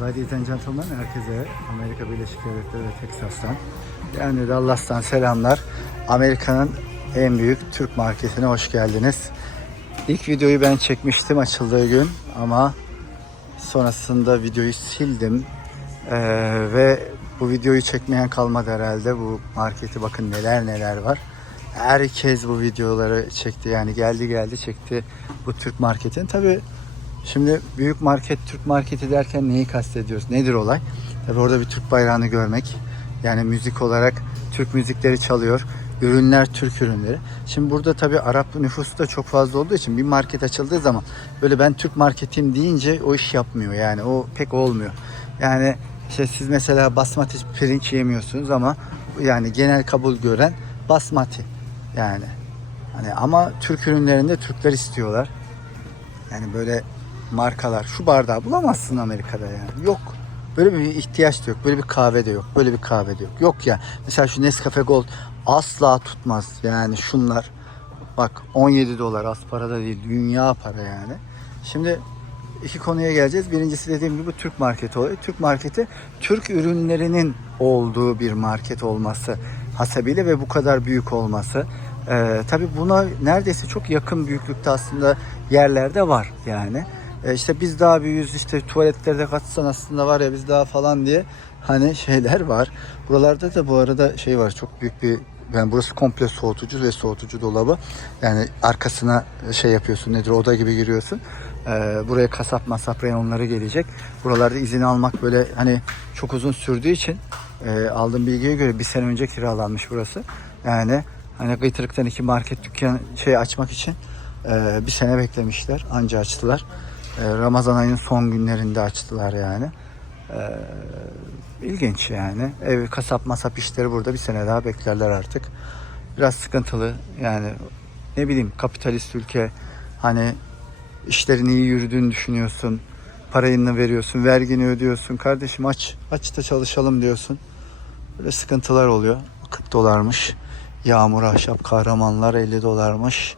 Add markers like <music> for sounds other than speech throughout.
Ladies and gentlemen, herkese Amerika Birleşik Devletleri ve Teksas'tan yani Dallas'tan selamlar. Amerika'nın en büyük Türk marketine hoş geldiniz. İlk videoyu ben çekmiştim açıldığı gün ama sonrasında videoyu sildim. Ee, ve bu videoyu çekmeyen kalmadı herhalde. Bu marketi bakın neler neler var. Herkes bu videoları çekti yani geldi geldi çekti bu Türk marketin. Tabi Şimdi büyük market, Türk marketi derken neyi kastediyoruz? Nedir olay? Tabii orada bir Türk bayrağını görmek. Yani müzik olarak Türk müzikleri çalıyor. Ürünler Türk ürünleri. Şimdi burada tabii Arap nüfusu da çok fazla olduğu için bir market açıldığı zaman böyle ben Türk marketim deyince o iş yapmıyor. Yani o pek olmuyor. Yani işte siz mesela basmati pirinç yemiyorsunuz ama yani genel kabul gören basmati. Yani hani ama Türk ürünlerinde Türkler istiyorlar. Yani böyle markalar. Şu bardağı bulamazsın Amerika'da yani. Yok. Böyle bir ihtiyaç da yok. Böyle bir kahve de yok. Böyle bir kahve de yok. Yok ya. Mesela şu Nescafe Gold asla tutmaz. Yani şunlar bak 17 dolar az para da değil. Dünya para yani. Şimdi iki konuya geleceğiz. Birincisi dediğim gibi Türk marketi oluyor. Türk marketi Türk ürünlerinin olduğu bir market olması hasebiyle ve bu kadar büyük olması. Ee, tabii buna neredeyse çok yakın büyüklükte aslında yerlerde var yani. Ee, işte biz daha büyüğüz işte tuvaletlerde katsan aslında var ya biz daha falan diye hani <laughs> şeyler var. Buralarda da bu arada şey var çok büyük bir yani burası komple soğutucu ve soğutucu dolabı. Yani arkasına şey yapıyorsun nedir oda gibi giriyorsun. Ee, buraya kasap masap reyonları gelecek. Buralarda izin almak böyle hani çok uzun sürdüğü için e, aldığım bilgiye göre bir sene önce kiralanmış burası. Yani hani gıytırıktan iki market dükkan şey açmak için e, bir sene beklemişler. Anca açtılar. E, Ramazan ayının son günlerinde açtılar yani. E, ilginç yani. Ev kasap masap işleri burada bir sene daha beklerler artık. Biraz sıkıntılı yani ne bileyim kapitalist ülke hani işlerin iyi yürüdüğünü düşünüyorsun. Parayını veriyorsun, vergini ödüyorsun. Kardeşim aç, aç da çalışalım diyorsun. Böyle sıkıntılar oluyor. 40 dolarmış. Yağmur, ahşap, kahramanlar 50 dolarmış.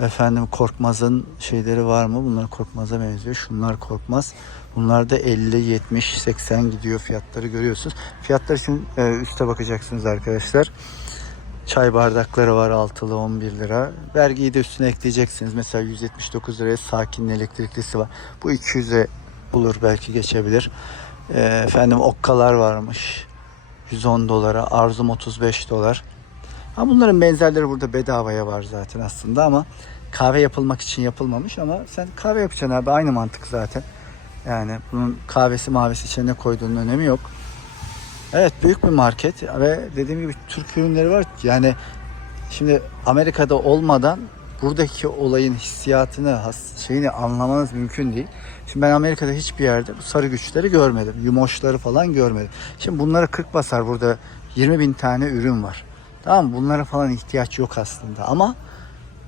Efendim Korkmaz'ın şeyleri var mı? Bunlar Korkmaz'a benziyor. Şunlar Korkmaz. Bunlar da 50, 70, 80 gidiyor fiyatları görüyorsunuz. Fiyatlar için e, üste bakacaksınız arkadaşlar. Çay bardakları var altılı 11 lira. Vergiyi de üstüne ekleyeceksiniz. Mesela 179 liraya sakin elektriklisi var. Bu 200'e bulur belki geçebilir. E, efendim okkalar varmış. 110 dolara. Arzum 35 dolar. Ha bunların benzerleri burada bedavaya var zaten aslında ama kahve yapılmak için yapılmamış ama sen kahve yapacaksın abi aynı mantık zaten. Yani bunun kahvesi mavisi içine ne koyduğunun önemi yok. Evet büyük bir market ve dediğim gibi Türk ürünleri var. Yani şimdi Amerika'da olmadan buradaki olayın hissiyatını, şeyini anlamanız mümkün değil. Şimdi ben Amerika'da hiçbir yerde bu sarı güçleri görmedim. Yumoşları falan görmedim. Şimdi bunlara 40 basar burada 20 bin tane ürün var. Tamam? Bunlara falan ihtiyaç yok aslında ama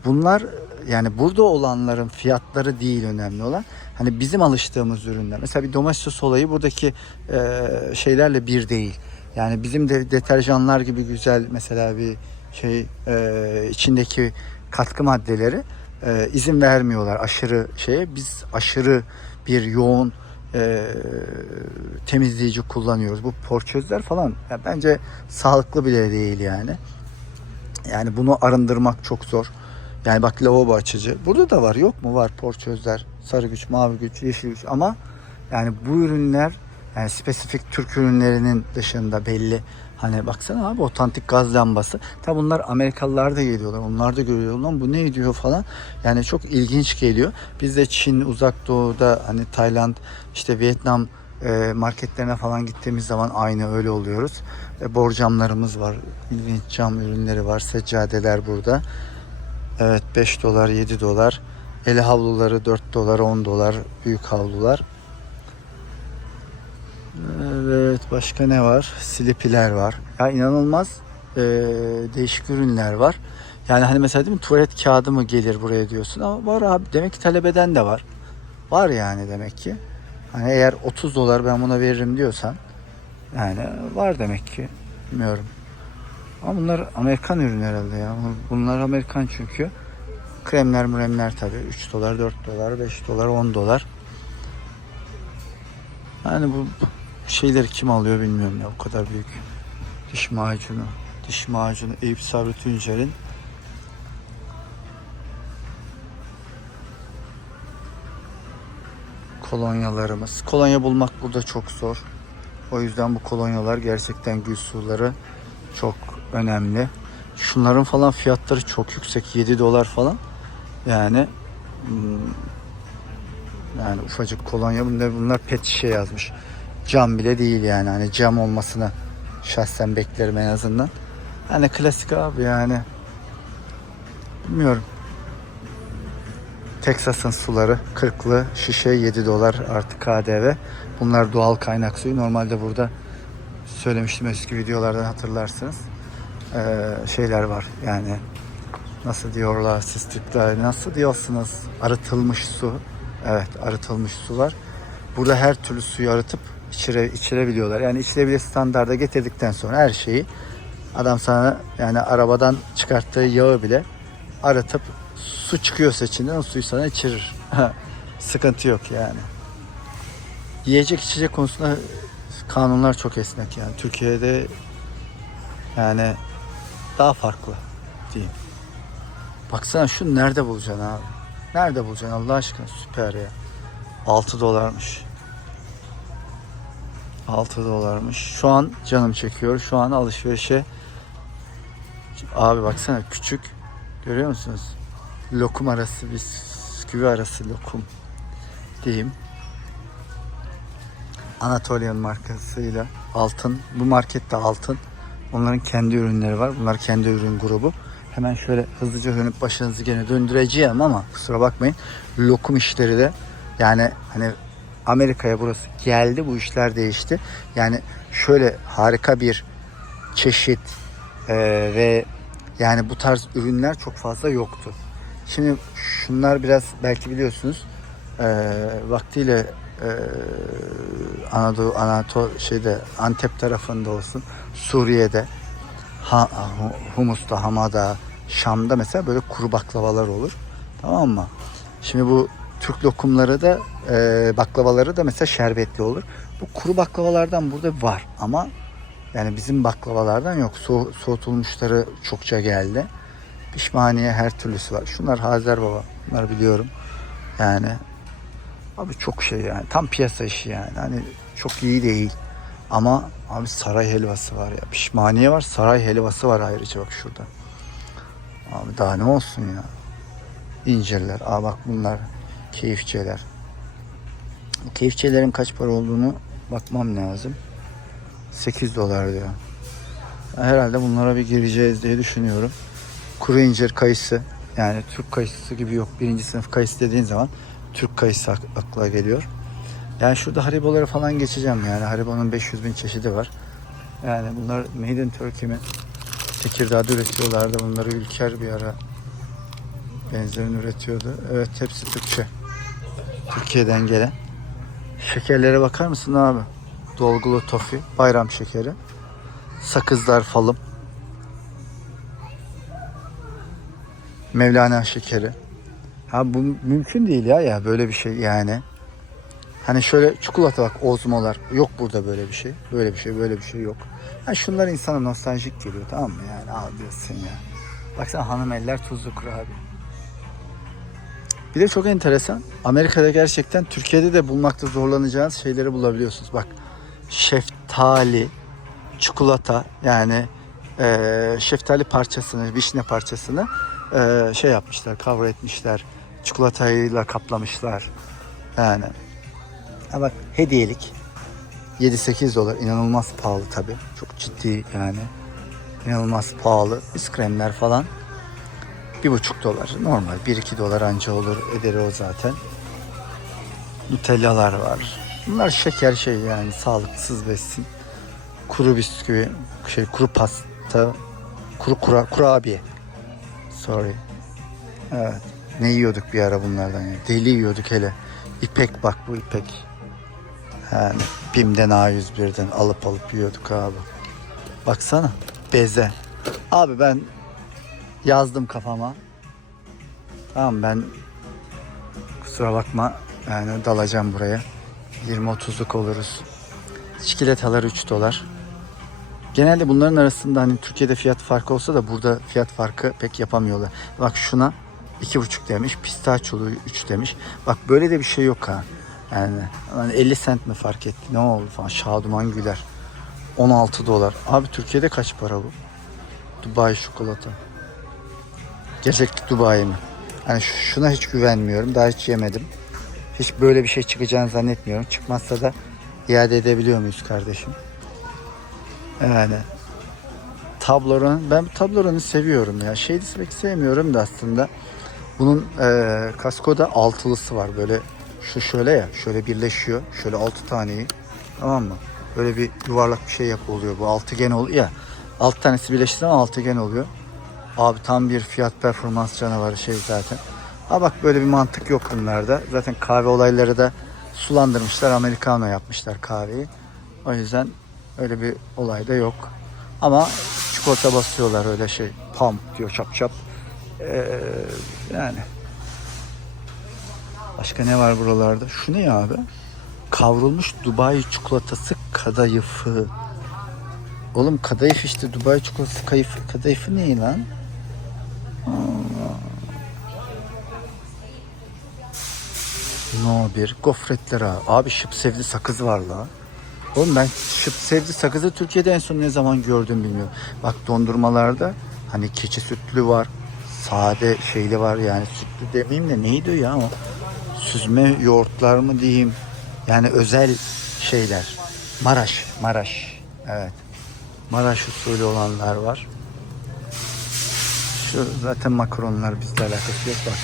bunlar yani burada olanların fiyatları değil önemli olan. Hani bizim alıştığımız ürünler. Mesela bir domates olayı buradaki e, şeylerle bir değil. Yani bizim de deterjanlar gibi güzel mesela bir şey e, içindeki katkı maddeleri e, izin vermiyorlar aşırı şeye. Biz aşırı bir yoğun e, temizleyici kullanıyoruz. Bu porçözler falan ya bence sağlıklı bile değil yani. Yani bunu arındırmak çok zor. Yani bak lavabo açıcı. Burada da var yok mu? Var porçözler. Sarı güç, mavi güç, yeşil güç ama yani bu ürünler yani spesifik Türk ürünlerinin dışında belli. Hani baksana abi otantik gaz lambası. Tabi bunlar Amerikalılar da geliyorlar. Onlar da görüyorlar. Lan bu ne ediyor falan. Yani çok ilginç geliyor. Biz de Çin, Uzak Doğu'da hani Tayland, işte Vietnam e, marketlerine falan gittiğimiz zaman aynı öyle oluyoruz. E, borcamlarımız var. İlginç cam ürünleri var. Seccadeler burada. Evet 5 dolar 7 dolar. El havluları 4 dolar 10 dolar. Büyük havlular. Evet başka ne var? Silipiler var. Ya inanılmaz e, değişik ürünler var. Yani hani mesela değil mi tuvalet kağıdı mı gelir buraya diyorsun ama var abi demek ki talebeden de var. Var yani demek ki. Hani eğer 30 dolar ben buna veririm diyorsan yani var demek ki. Bilmiyorum. Ama bunlar Amerikan ürünü herhalde ya. Bunlar Amerikan çünkü. Kremler mremler tabii. 3 dolar, 4 dolar, 5 dolar, 10 dolar. Yani bu şeyleri kim alıyor bilmiyorum ya o kadar büyük. Diş macunu. Diş macunu Eyüp Sabri Tuncer'in kolonyalarımız. Kolonya bulmak burada çok zor. O yüzden bu kolonyalar gerçekten gül suları çok önemli. Şunların falan fiyatları çok yüksek. 7 dolar falan. Yani hmm, yani ufacık kolonya bunlar, bunlar pet şişe yazmış. Cam bile değil yani. Hani cam olmasını şahsen beklerim en azından. Hani klasik abi yani. Bilmiyorum. Texas'ın suları 40'lı şişe 7 dolar artı KDV. Bunlar doğal kaynak suyu. Normalde burada söylemiştim eski videolardan hatırlarsınız. Ee, şeyler var yani nasıl diyorlar siz nasıl diyorsunuz arıtılmış su. Evet arıtılmış su var. Burada her türlü suyu arıtıp içire, içirebiliyorlar. Yani içilebilir standarda getirdikten sonra her şeyi adam sana yani arabadan çıkarttığı yağı bile arıtıp su çıkıyorsa içinden o suyu sana içirir. <laughs> Sıkıntı yok yani. Yiyecek içecek konusunda kanunlar çok esnek yani. Türkiye'de yani daha farklı diyeyim. Baksana şu nerede bulacaksın abi? Nerede bulacaksın Allah aşkına süper ya. 6 dolarmış. 6 dolarmış. Şu an canım çekiyor. Şu an alışverişe Abi baksana küçük. Görüyor musunuz? Lokum arası, bisküvi arası lokum diyeyim. Anatolian markasıyla altın. Bu markette altın. Onların kendi ürünleri var. Bunlar kendi ürün grubu. Hemen şöyle hızlıca dönüp başınızı gene döndüreceğim ama kusura bakmayın. Lokum işleri de yani hani Amerika'ya burası geldi bu işler değişti. Yani şöyle harika bir çeşit e, ve yani bu tarz ürünler çok fazla yoktu. Şimdi şunlar biraz belki biliyorsunuz e, vaktiyle e, Anadolu Anadolu şeyde Antep tarafında olsun Suriye'de ha, Humus'ta Hamada Şam'da mesela böyle kuru baklavalar olur tamam mı? Şimdi bu Türk lokumları da e, baklavaları da mesela şerbetli olur. Bu kuru baklavalardan burada var ama yani bizim baklavalardan yok. So soğutulmuşları çokça geldi. Pişmaniye her türlüsü var. Şunlar Hazer Baba. Bunları biliyorum. Yani abi çok şey yani. Tam piyasa işi yani. Hani çok iyi değil. Ama abi saray helvası var ya. Pişmaniye var. Saray helvası var ayrıca bak şurada. Abi daha ne olsun ya. İncirler. Aa bak bunlar keyifçeler. Keyifçelerin kaç para olduğunu bakmam lazım. 8 dolar diyor. Herhalde bunlara bir gireceğiz diye düşünüyorum. Kuru incir kayısı. Yani Türk kayısı gibi yok. Birinci sınıf kayısı dediğin zaman Türk kayısı ak- akla geliyor. Yani şurada hariboları falan geçeceğim yani. Haribo'nun 500 bin çeşidi var. Yani bunlar Made in Turkey mi? Tekirdağ'da üretiyorlardı. Bunları Ülker bir ara benzerini üretiyordu. Evet hepsi Türkçe. Türkiye'den gelen. Şekerlere bakar mısın abi? Dolgulu tofi, bayram şekeri. Sakızlar falım. Mevlana şekeri. Ha bu mümkün değil ya ya böyle bir şey yani. Hani şöyle çikolata bak ozmolar. Yok burada böyle bir şey. Böyle bir şey, böyle bir şey yok. Ha şunlar insana nostaljik geliyor tamam mı yani al diyorsun ya. Baksana hanım eller tuzlu kurabiye. Bir de çok enteresan. Amerika'da gerçekten Türkiye'de de bulmakta zorlanacağınız şeyleri bulabiliyorsunuz. Bak şeftali, çikolata yani e, şeftali parçasını, vişne parçasını e, şey yapmışlar, kavra Çikolatayla kaplamışlar. Yani. Ha bak hediyelik. 7-8 dolar. inanılmaz pahalı tabi. Çok ciddi yani. İnanılmaz pahalı. Biskremler falan. 1,5 dolar. Normal 1-2 dolar anca olur. Ederi o zaten. Nutellalar var. Bunlar şeker şey yani sağlıksız besin. Kuru bisküvi, şey kuru pasta, kuru kura, kurabiye. Sorry. Evet. Ne yiyorduk bir ara bunlardan ya. Deli yiyorduk hele. İpek bak bu ipek. Yani Bim'den A101'den alıp alıp yiyorduk abi. Baksana beze. Abi ben yazdım kafama. Tamam ben kusura bakma yani dalacağım buraya. 20-30'luk oluruz. Çikolatalar 3 dolar. Genelde bunların arasında hani Türkiye'de fiyat farkı olsa da burada fiyat farkı pek yapamıyorlar. Bak şuna 2,5 demiş. Pistaçolu 3 demiş. Bak böyle de bir şey yok ha. Yani hani 50 sent mi fark etti? Ne oldu falan. Şaduman Güler. 16 dolar. Abi Türkiye'de kaç para bu? Dubai çikolata. Gerçek Dubai mi? Ş- şuna hiç güvenmiyorum. Daha hiç yemedim. Hiç böyle bir şey çıkacağını zannetmiyorum. Çıkmazsa da iade edebiliyor muyuz kardeşim? Yani Tabloran ben Tabloran'ı seviyorum ya. Şeydi pek sevmiyorum da aslında. Bunun eee kaskoda altılısı var böyle şu şöyle ya şöyle birleşiyor. Şöyle altı taneyi tamam mı? Böyle bir yuvarlak bir şey yap oluyor. Bu altıgen oluyor ya. Alt tanesi birleşti ama altıgen oluyor. Abi tam bir fiyat performans canavarı şey zaten. Ha bak böyle bir mantık yok bunlarda. Zaten kahve olayları da sulandırmışlar. Americano yapmışlar kahveyi. O yüzden öyle bir olay da yok. Ama çikolata basıyorlar öyle şey. Pam diyor çap çap. Ee, yani. Başka ne var buralarda? Şu ne abi? Kavrulmuş Dubai çikolatası kadayıfı. Oğlum kadayıf işte Dubai çikolatası kayıf, kadayıfı ne lan? No bir gofretler. Abi şıp sevdi sakız var la. Oğlum ben şıp sevdi sakızı Türkiye'de en son ne zaman gördüm bilmiyorum. Bak dondurmalarda hani keçi sütlü var. Sade şeyli var yani sütlü demeyeyim de neydi ya o? Süzme yoğurtlar mı diyeyim. Yani özel şeyler. Maraş, Maraş. Evet. Maraş usulü olanlar var. Şu zaten makaronlar bizle alakası yok bak.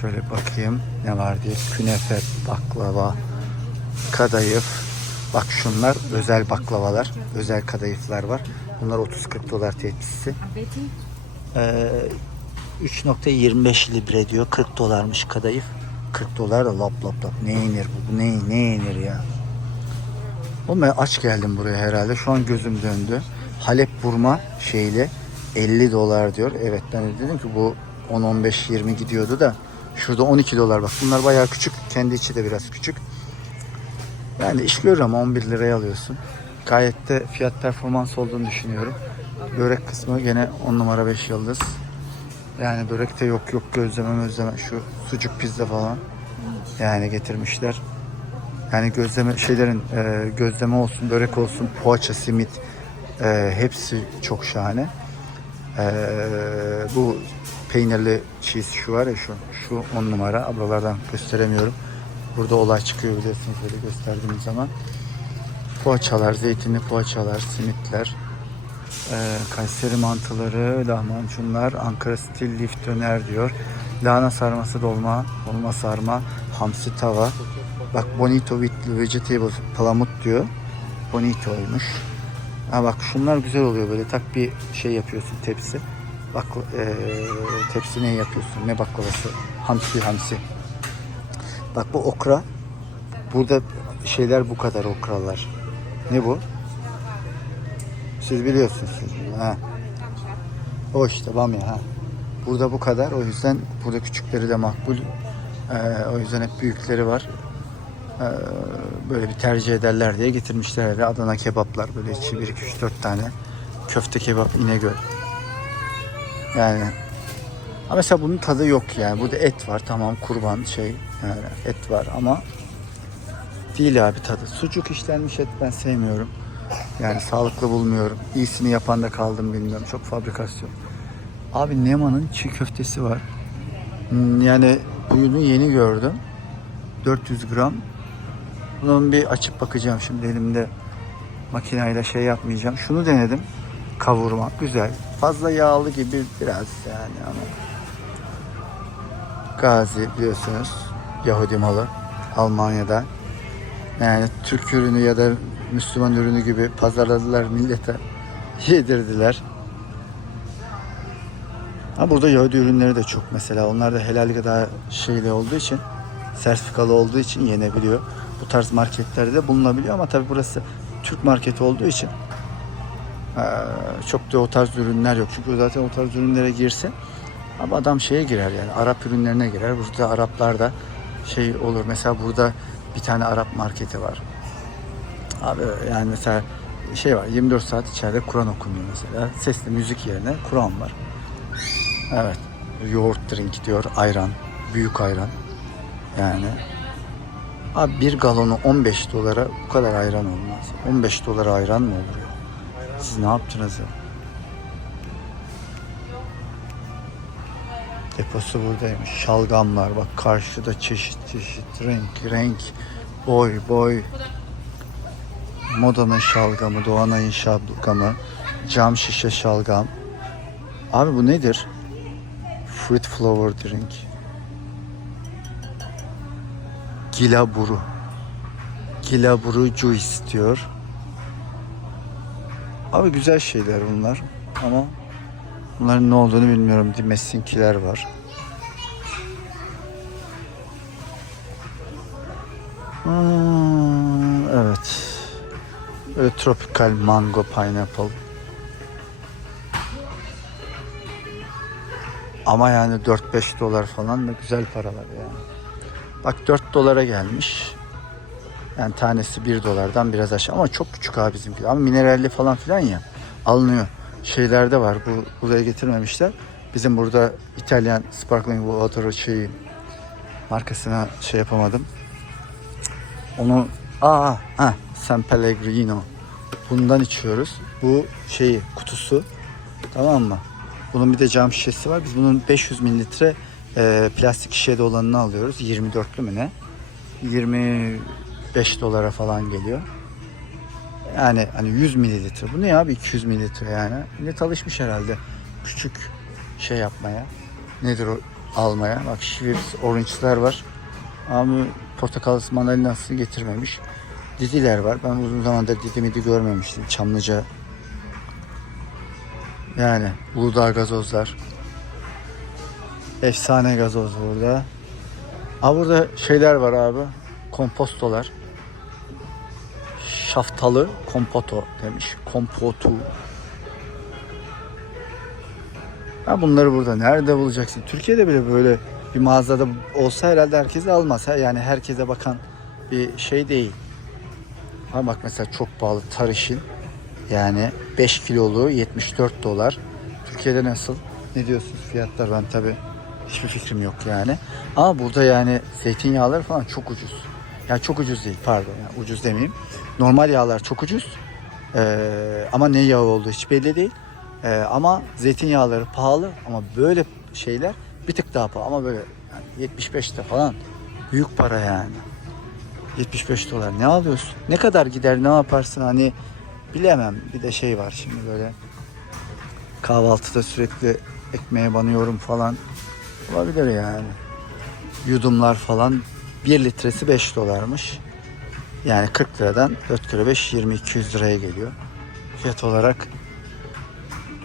Şöyle bakayım ne var diye. Künefe, baklava, kadayıf. Bak şunlar özel baklavalar, özel kadayıflar var. Bunlar 30-40 dolar tepsisi. Ee, 3.25 libre diyor. 40 dolarmış kadayıf. 40 dolar da lap lap lap. Ne yenir bu? Bu Ne, ne yenir ya? Oğlum ben aç geldim buraya herhalde. Şu an gözüm döndü. Halep burma şeyle 50 dolar diyor. Evet ben de dedim ki bu 10-15-20 gidiyordu da şurada 12 dolar bak. Bunlar bayağı küçük. Kendi içi de biraz küçük. Yani iş görür ama 11 liraya alıyorsun. Gayet de fiyat performans olduğunu düşünüyorum. Börek kısmı gene 10 numara 5 yıldız. Yani börekte yok yok gözleme gözleme şu sucuk pizza falan. Yani getirmişler. Yani gözleme şeylerin e, gözleme olsun, börek olsun, poğaça, simit e, hepsi çok şahane. E, bu peynirli cheese şu var ya şu, şu on numara. Ablalardan gösteremiyorum. Burada olay çıkıyor biliyorsunuz böyle gösterdiğim zaman. Poğaçalar, zeytinli poğaçalar, simitler, e, Kayseri mantıları, lahmacunlar, Ankara stil lif döner diyor. Lahana sarması dolma, dolma sarma, hamsi tava. Bak bonito with vegetable palamut diyor. Bonito'ymuş. Ha bak şunlar güzel oluyor böyle tak bir şey yapıyorsun tepsi. Bak e, tepsi ne yapıyorsun? Ne baklavası? Hamsi hamsi. Bak bu okra. Burada şeyler bu kadar okralar. Ne bu? Siz biliyorsunuz. siz. Ha. O işte bamya ha. Burada bu kadar. O yüzden burada küçükleri de makbul. Ee, o yüzden hep büyükleri var. Ee, böyle bir tercih ederler diye getirmişler eve. Adana kebaplar böyle içi 1 2 3 4 tane. Köfte kebap İnegöl. Yani ama mesela bunun tadı yok yani. Burada et var tamam kurban şey yani et var ama değil abi tadı. Sucuk işlenmiş et ben sevmiyorum. Yani sağlıklı bulmuyorum. İyisini yapan da kaldım bilmiyorum. Çok fabrikasyon. Abi Nema'nın çiğ köftesi var. Hmm, Yani bunu yeni gördüm. 400 gram. Bunun bir açıp bakacağım şimdi elimde makineyle şey yapmayacağım. Şunu denedim. Kavurma güzel. Fazla yağlı gibi biraz yani ama. Gazi biliyorsunuz Yahudi malı Almanya'da. Yani Türk ürünü ya da Müslüman ürünü gibi pazarladılar millete. Yedirdiler. Ha burada Yahudi ürünleri de çok mesela. Onlar da helal gıda şeyli olduğu için, sertifikalı olduğu için yenebiliyor. Bu tarz marketlerde de bulunabiliyor ama tabii burası Türk marketi olduğu için çok da o tarz ürünler yok. Çünkü zaten o tarz ürünlere girse ama adam şeye girer yani Arap ürünlerine girer. Burada Araplar da şey olur. Mesela burada Bir tane Arap marketi var. Abi yani mesela şey var 24 saat içeride Kur'an okunuyor mesela. Sesli müzik yerine Kur'an var. Evet. Yoğurt drink diyor. Ayran. Büyük ayran. Yani. Abi bir galonu 15 dolara bu kadar ayran olmaz. 15 dolara ayran mı olur ya? Siz ne yaptınız ya? Deposu buradaymış. Şalgamlar bak karşıda çeşit çeşit renk renk boy boy Moda'nın şalgamı, Doğanay'ın şalgamı, cam şişe şalgam. Abi bu nedir? Fruit flower drink. Gilaburu. Gilaburu juice diyor. Abi güzel şeyler bunlar ama bunların ne olduğunu bilmiyorum. Dimessinkiler var. Hmm, evet. Böyle tropikal mango pineapple. Ama yani 4-5 dolar falan da güzel paralar yani. Bak 4 dolara gelmiş. Yani tanesi 1 dolardan biraz aşağı ama çok küçük abi bizimki. Ama mineralli falan filan ya alınıyor. Şeylerde var bu buraya getirmemişler. Bizim burada İtalyan sparkling water şeyi markasına şey yapamadım. Onu aa ha San Pellegrino. Bundan içiyoruz. Bu şeyi kutusu. Tamam mı? Bunun bir de cam şişesi var. Biz bunun 500 mililitre e, plastik şişede olanını alıyoruz. 24'lü mü ne? 25 dolara falan geliyor. Yani hani 100 mililitre. Bu ne abi 200 mililitre yani. Millet alışmış herhalde küçük şey yapmaya. Nedir o almaya? Bak Schweppes orange'lar var. Abi portakal mandalinası getirmemiş. Didiler var. Ben uzun zamandır didi midi görmemiştim. Çamlıca. Yani Uludağ gazozlar. Efsane gazoz burada. Aa burada şeyler var abi. Kompostolar. Şaftalı kompoto demiş. Kompotu. Ha bunları burada nerede bulacaksın? Türkiye'de bile böyle bir mağazada olsa herhalde herkes almaz. Ha, Yani herkese bakan bir şey değil. Ama bak mesela çok pahalı tarışın. Yani 5 kiloluğu 74 dolar. Türkiye'de nasıl? Ne diyorsunuz fiyatlar? Ben tabi hiçbir fikrim yok yani. Ama burada yani zeytinyağları falan çok ucuz. Yani çok ucuz değil pardon. Yani ucuz demeyeyim. Normal yağlar çok ucuz. Ee, ama ne yağı olduğu hiç belli değil. Ee, ama zeytinyağları pahalı ama böyle şeyler bir tık daha pahalı. Ama böyle yani 75'te falan büyük para yani. 75 dolar ne alıyorsun? Ne kadar gider ne yaparsın hani bilemem. Bir de şey var şimdi böyle kahvaltıda sürekli ekmeğe banıyorum falan olabilir yani. Yudumlar falan 1 litresi 5 dolarmış. Yani 40 liradan 4 kilo 5 20-200 liraya geliyor. Fiyat olarak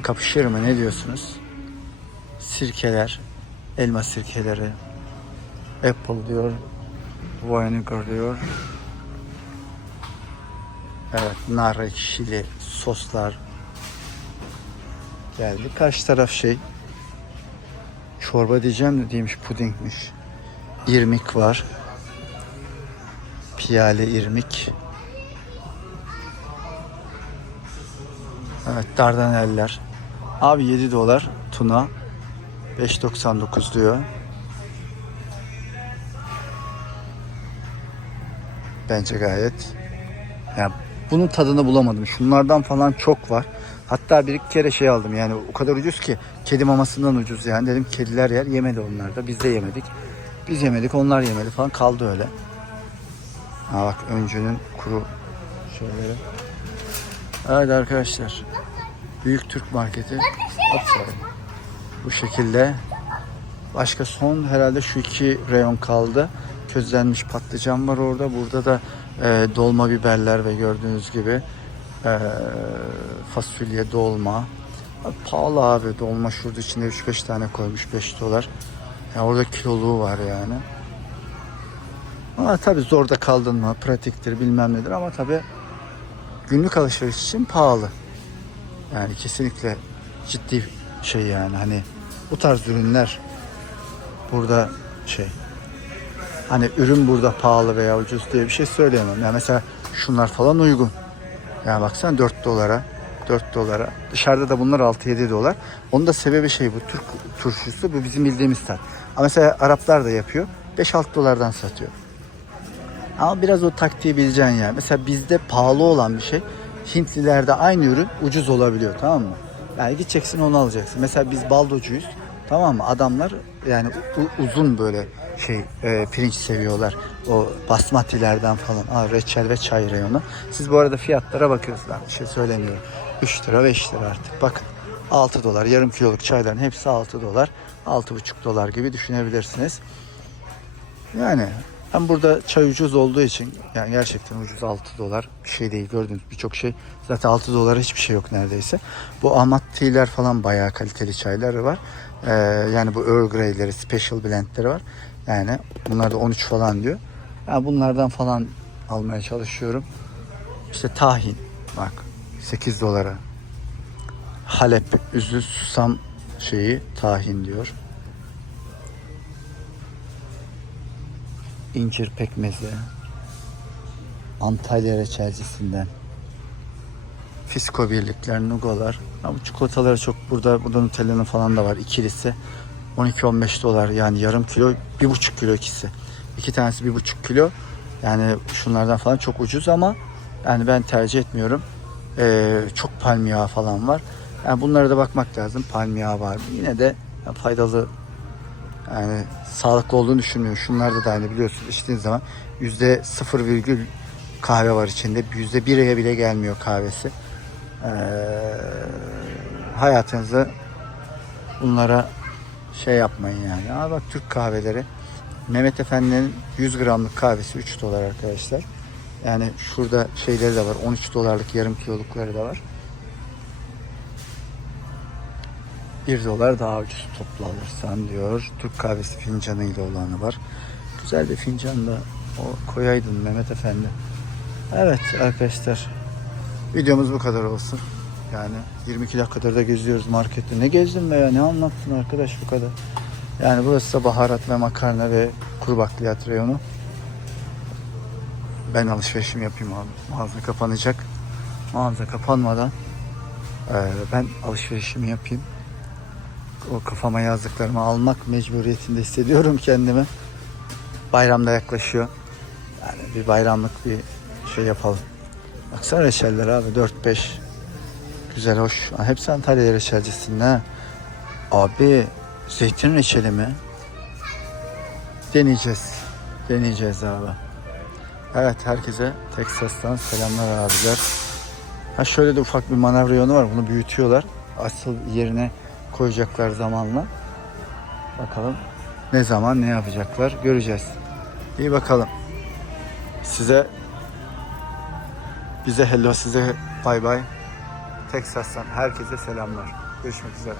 kapışır mı ne diyorsunuz? Sirkeler, elma sirkeleri, apple diyor, vinegar diyor. Evet, nar ekşili soslar geldi. Karşı taraf şey çorba diyeceğim de değilmiş pudingmiş. İrmik var. Piyale irmik. Evet dardaneller. Abi 7 dolar tuna. 5.99 diyor. Bence gayet. Yani bunun tadını bulamadım. Şunlardan falan çok var. Hatta bir iki kere şey aldım yani o kadar ucuz ki kedi mamasından ucuz yani dedim kediler yer yemedi onlar da biz de yemedik. Biz yemedik onlar yemedi falan kaldı öyle. Ha bak öncünün kuru şeyleri. Evet arkadaşlar. Büyük Türk marketi. Bu şekilde. Başka son herhalde şu iki reyon kaldı. Közlenmiş patlıcan var orada. Burada da e, dolma biberler ve gördüğünüz gibi e, fasulye dolma. Pahalı abi dolma şurada içinde 3-5 tane koymuş 5 dolar. Yani orada kiloluğu var yani. Ama tabii zorda kaldın mı pratiktir bilmem nedir ama tabii günlük alışveriş için pahalı. Yani kesinlikle ciddi şey yani hani bu tarz ürünler burada şey hani ürün burada pahalı veya ucuz diye bir şey söyleyemem. Yani mesela şunlar falan uygun. Yani baksana 4 dolara, 4 dolara. Dışarıda da bunlar 6-7 dolar. Onun da sebebi şey bu Türk turşusu bu bizim bildiğimiz tat. Ama mesela Araplar da yapıyor. 5-6 dolardan satıyor. Ama biraz o taktiği bileceksin yani. Mesela bizde pahalı olan bir şey Hintlilerde aynı ürün ucuz olabiliyor tamam mı? Yani gideceksin onu alacaksın. Mesela biz baldocuyuz tamam mı? Adamlar yani uzun böyle şey e, pirinç seviyorlar. O basmatilerden falan. Aa, reçel ve çay reyonu. Siz bu arada fiyatlara bakıyorsunuz. Ben bir şey söylemiyorum. 3 lira 5 lira artık. Bakın 6 dolar yarım kiloluk çayların hepsi 6 dolar. 6,5 dolar gibi düşünebilirsiniz. Yani hem burada çay ucuz olduğu için yani gerçekten ucuz 6 dolar bir şey değil gördüğünüz birçok şey zaten 6 dolara hiçbir şey yok neredeyse. Bu Ahmad Tea'ler falan bayağı kaliteli çayları var. Ee, yani bu Earl Grey'leri, Special Blend'leri var. Yani bunlar da 13 falan diyor. Yani bunlardan falan almaya çalışıyorum. İşte tahin bak 8 dolara. Halep üzü susam şeyi tahin diyor. incir pekmezi, Antalya reçelcisinden, Fisko birlikler, Nugolar. Ha, bu çikolataları çok burada, burada Nutella'nın falan da var ikilisi. 12-15 dolar yani yarım kilo, bir buçuk kilo ikisi. İki tanesi bir buçuk kilo. Yani şunlardan falan çok ucuz ama yani ben tercih etmiyorum. Ee, çok palm yağı falan var. Yani bunlara da bakmak lazım. Palm yağı var. Yine de faydalı yani sağlıklı olduğunu düşünmüyorum. Şunlarda da aynı biliyorsunuz içtiğiniz zaman yüzde sıfır virgül kahve var içinde. Yüzde bireye bile gelmiyor kahvesi. Ee, hayatınızı bunlara şey yapmayın yani. Aa bak Türk kahveleri. Mehmet Efendi'nin 100 gramlık kahvesi 3 dolar arkadaşlar. Yani şurada şeyleri de var. 13 dolarlık yarım kilolukları da var. 1 dolar daha ucuz toplu alırsan diyor. Türk kahvesi fincanıyla olanı var. Güzel bir fincan da o koyaydın Mehmet Efendi. Evet arkadaşlar. Videomuz bu kadar olsun. Yani 22 dakikadır da geziyoruz markette. Ne gezdin be ya? Ne anlattın arkadaş bu kadar? Yani burası da baharat ve makarna ve kuru bakliyat reyonu. Ben alışverişimi yapayım abi. Mağaza kapanacak. Mağaza kapanmadan eee, ben alışverişimi yapayım o kafama yazdıklarımı almak mecburiyetinde hissediyorum kendimi. Bayramda yaklaşıyor. Yani bir bayramlık bir şey yapalım. Baksana reçeller abi 4-5. Güzel hoş. Aa, Hepsi Antalya reçelcisinde. ha. Abi zeytin reçeli mi? Deneyeceğiz. Deneyeceğiz abi. Evet herkese Texas'tan selamlar abiler. Ha şöyle de ufak bir manevra yolu var. Bunu büyütüyorlar. Asıl yerine koyacaklar zamanla. Bakalım ne zaman ne yapacaklar göreceğiz. İyi bakalım. Size bize hello size bay bay. Texas'tan herkese selamlar. Görüşmek üzere.